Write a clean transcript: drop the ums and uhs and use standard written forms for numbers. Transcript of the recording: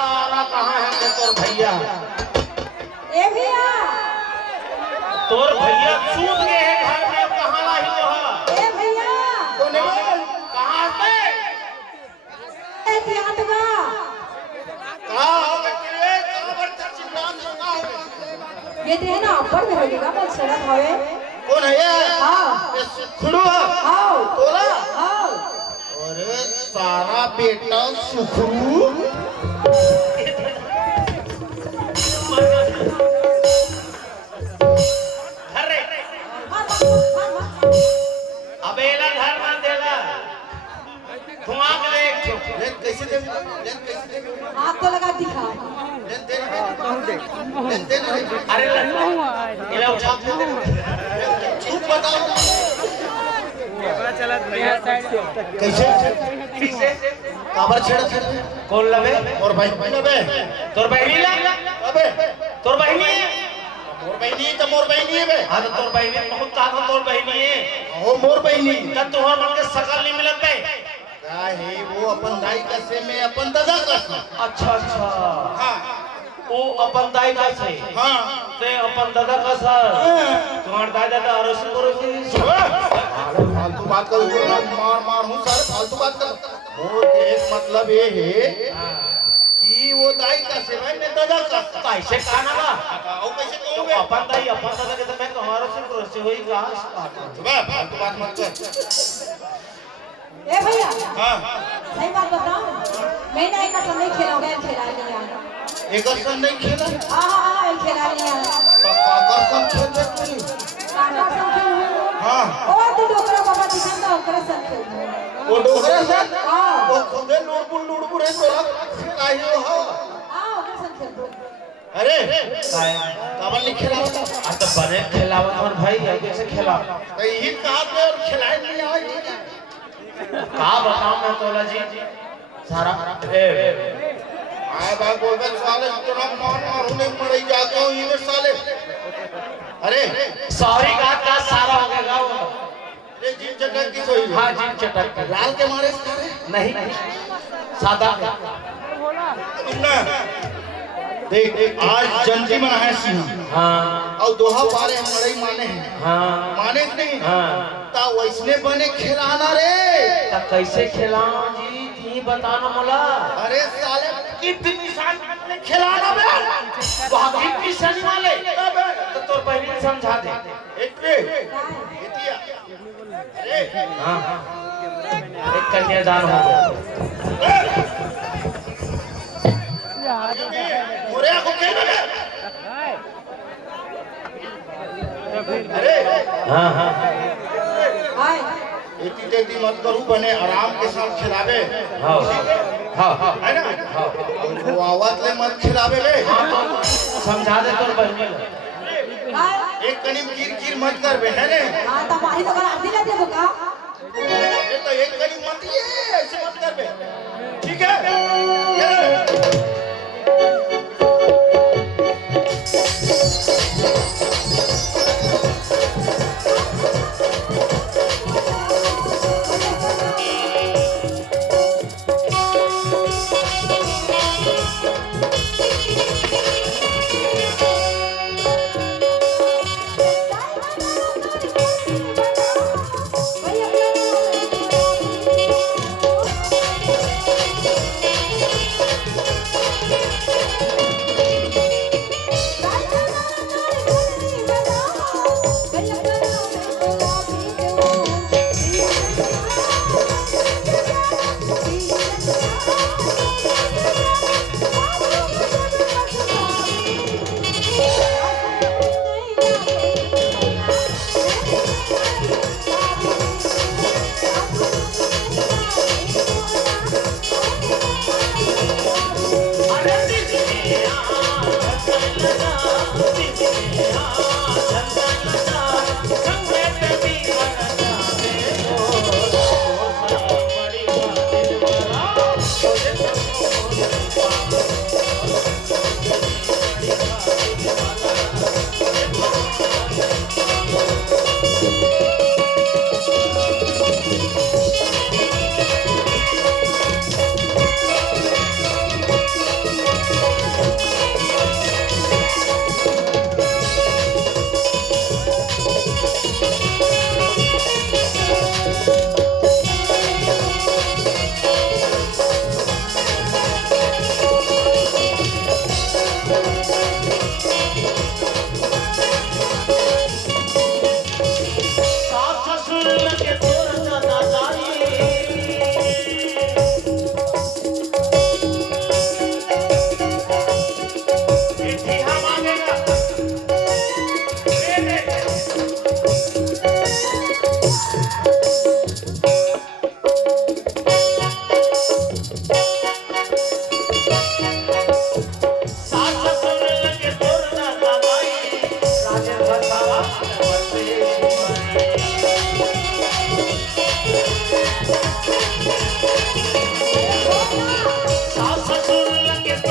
तोर भैया ए भैया तोर भैया सूत गए हैं घर में कहां रही हो ए भैया कोने बोल कहां पे ए तियातवा कहां हो गए कहां पर चिल्लान लगा हो ये दे ना ऊपर में होगा बस सड़क हवे कौन है ये हां ये सुखड़ू आओ तोला आओ अरे सारा बेटा सुखड़ू अबेला घर मान देला धुआं के लेन कैसे दे लेन कैसे दे हाथ तो लगा दिखा लेन दे अरे इला उठा दे चुप बताओ कैमरा चला भैया साइड कैसे काबर छेड़ कौन लबे और भाई लबे तोर बहनी ला अबे तोर बहनी मोर बहनी तो मोर बहनी है बे हां तो तोर बहनी बहुत ताकत तोर बहनी है ओ मोर बहनी तब तोहर मन के शकल नहीं मिलत बे का है वो अपन दाई कैसे में अपन दादा कैसे अच्छा अच्छा हां वो अपन दाई कैसे हां ते अपन दादा कैसे तुम्हार दादा अरसू करो फालतू बात कर मार मार हूं सर फालतू बात कर वो एक मतलब ये है कि वो दाई कैसे भाई मैं दादा कैसे कहना बा ओ कैसे कहूंगे अपन दाई अपन दादा के मैं तुम्हारे से करो होई कहां बा फालतू बात मत कर ए भैया हां सही बात बताओ मैं ना एक समय खेलोगे खेला लिया एक सन नहीं खेला हां हां खेला लिया काका सब खेल रहे काका सब खेल हाँ ओ तू डोकरा बाबा दिखा तो ओकरे संग खेल वो डोगरा सर हां वो खुदे लुड़बुड़ है तोला आई हो हां ओकरे संग खेल दो अरे काबल नहीं खेला अब तो बने खिलावत और भाई कैसे खिला तो यही कहा पे और खिलाए नहीं आए का बताऊं मैं तोला जी सारा आए बात बोल बे साले इतना मारू नहीं मरई जाके हूं ये साले अरे सॉरी का सारा हो गया वो ये जीन चटक की सोई हां जी चटक लाल के मारे सारे नहीं सादा इतना देख आज जंती मना है सिंह हां और दोहा पारे हम मरई माने हैं हां माने कि नहीं हां ता वैसने बने खिलाना रे तब कैसे खिलाऊं जी ये बताना मोला अरे साले कितनी साल खिलाना बे बाकी किशन वाले तो तोर पहले समझा दे एक पे इतिया अरे हां एक कन्यादान हो गया मोरे को खेलना बे अरे हां हां हाय इतनी तेती मत करू बने आराम के साथ खिलावे हां हां है ना वो आवाज ले मत खिलावे बे समझा दे तोर बहनी हाय एक कनीम कीर कीर मत कर बे है ने हां त मारी तो करा आधी लेते बका ये तो एक कनीम मत ये ऐसे मत कर बे ठीक है ये सास ससुर लगे